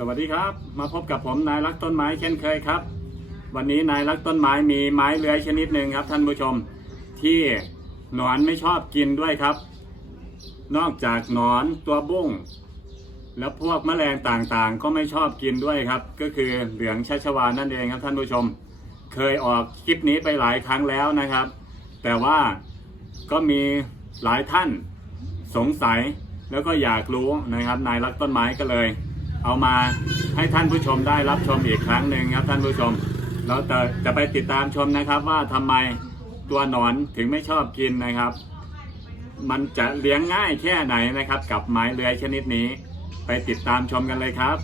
สวัสดีครับ มาพบกับผมนายรักต้นไม้เช่นเคยครับ วันนี้นายรักต้นไม้มีไม้เลื้อยชนิดหนึ่งครับ ท่านผู้ชมที่หนอนไม่ชอบกินด้วยครับ นอกจากหนอนตัวบุ้งแล้วพวกแมลงต่างๆ ก็ไม่ชอบกินด้วยครับ ก็คือเหลืองชัชวานนั่นเองครับท่านผู้ชม เคยออกคลิปนี้ไปหลายครั้งแล้วนะครับ แต่ว่าก็มีหลายท่านสงสัยแล้วก็อยากรู้นะครับ นายรักต้นไม้ก็เลย เอามาให้ท่านผู้ชมได้รับชมอีกครั้งหนึ่งครับท่านผู้ชม เราจะจะไปติดตามชมนะครับ ว่าทำไมตัวหนอนถึงไม่ชอบกินนะครับ มันจะเลี้ยงง่ายแค่ไหนนะครับ กับไม้เลื้อยชนิดนี้ ไปติดตามชมกันเลยครับ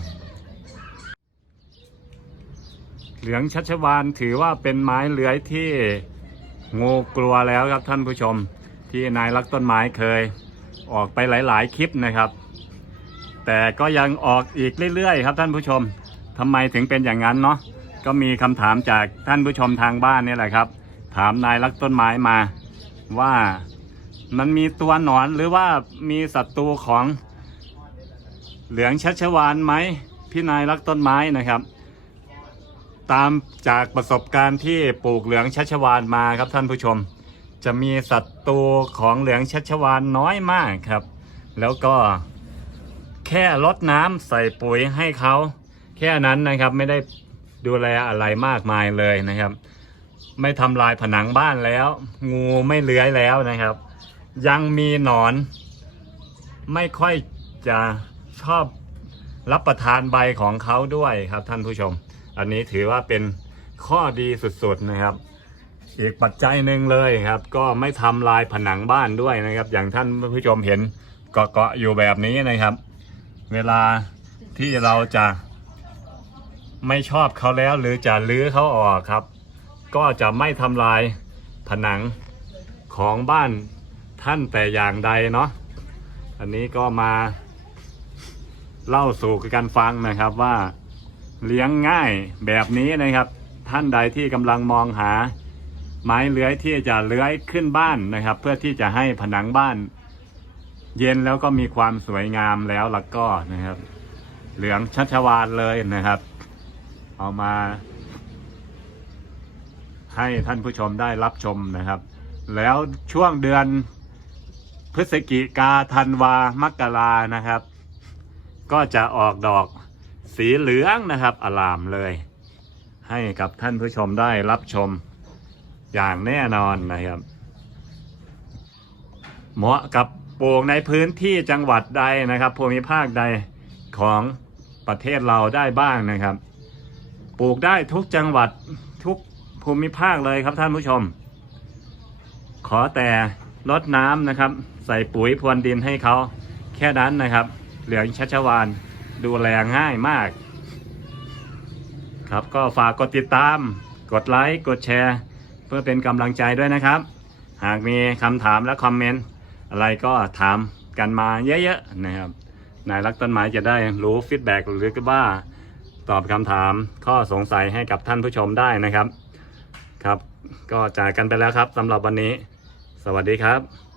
เหลืองชัชวานถือว่าเป็นไม้เลื้อยที่งูกลัวแล้วครับท่านผู้ชม ที่นายรักต้นไม้เคย ออกไปหลาย ๆ คลิปนะครับ แต่ก็ยังออกอีกเรื่อยๆ ครับท่านผู้ชมทำไมถึงเป็นอย่างนั้นเนาะก็มีคำถามจากท่านผู้ชมทางบ้านนี่แหละครับ ถามนายรักต้นไม้มาว่ามันมีตัวหนอนหรือว่ามีศัตรูของเหลืองชัชวานไหมพี่นายรักต้นไม้นะครับ ตามจากประสบการณ์ที่ปลูกเหลืองชัชวานมาครับท่านผู้ชม จะมีศัตรูของเหลืองชัชวานน้อยมากครับ แล้วก็ แค่ลดน้ำใส่ปุ๋ยให้เขาแค่นั้นนะครับไม่ได้ดูแลอะไรมากมายเลยนะครับ ไม่ทำลายผนังบ้านแล้ว งูไม่เลื้อยแล้วนะครับ ยังมีหนอน ไม่ค่อยจะชอบรับประทานใบของเขาด้วยครับท่านผู้ชม อันนี้ถือว่าเป็นข้อดีสุดๆนะครับ อีกปัจจัยหนึ่งเลยครับ ก็ไม่ทำลายผนังบ้านด้วยนะครับ อย่างท่านผู้ชมเห็นเกาะๆอยู่แบบนี้นะครับ เวลาที่เราจะไม่ชอบเขาแล้วหรือจะลื้อเขาออกครับ ก็จะไม่ทำลายผนังของบ้านท่านแต่อย่างใดเนาะอันนี้ก็มาเล่าสู่กันฟังนะครับว่าเลี้ยงง่ายแบบนี้นะครับ ท่านใดที่กำลังมองหา ไม้เลื้อยที่จะเลื้อยขึ้นบ้านนะครับ เพื่อที่จะให้ผนังบ้าน เย็นแล้วก็มีความสวยงามแล้วล่ะก็นะครับ เหลืองชัชวานเลยนะครับ เอามา ให้ท่านผู้ชมได้รับชมนะครับ แล้วช่วงเดือนพฤศจิกาธันวามกรานะครับ ก็จะออกดอกสีเหลืองนะครับอลามเลย ให้กับท่านผู้ชมได้รับชมอย่างแน่นอนนะครับ เหมาะกับ ปลูกในพื้นที่จังหวัดใดนะครับภูมิภาคใดของประเทศเราได้บ้างนะครับ ปลูกได้ทุกจังหวัดทุกภูมิภาคเลยครับท่านผู้ชม ขอแต่ลดน้ำนะครับ ใส่ปุ๋ยพรวนดินให้เขาแค่นั้นนะครับ เหลืองชัชวานดูแลง่ายมาก ครับก็ฝากกดติดตาม กดไลค์ กดแชร์ เพื่อเป็นกำลังใจด้วยนะครับ หากมีคำถามและคอมเมนต์ อะไรก็ถามกันมาเยอะๆนะครับนายรักต้นไม้จะได้รู้ฟีดแบ็กหรือว่าตอบคำถามข้อสงสัยให้กับท่านผู้ชมได้นะครับ ครับ ก็จากกันไปแล้วครับสำหรับวันนี้ สวัสดีครับ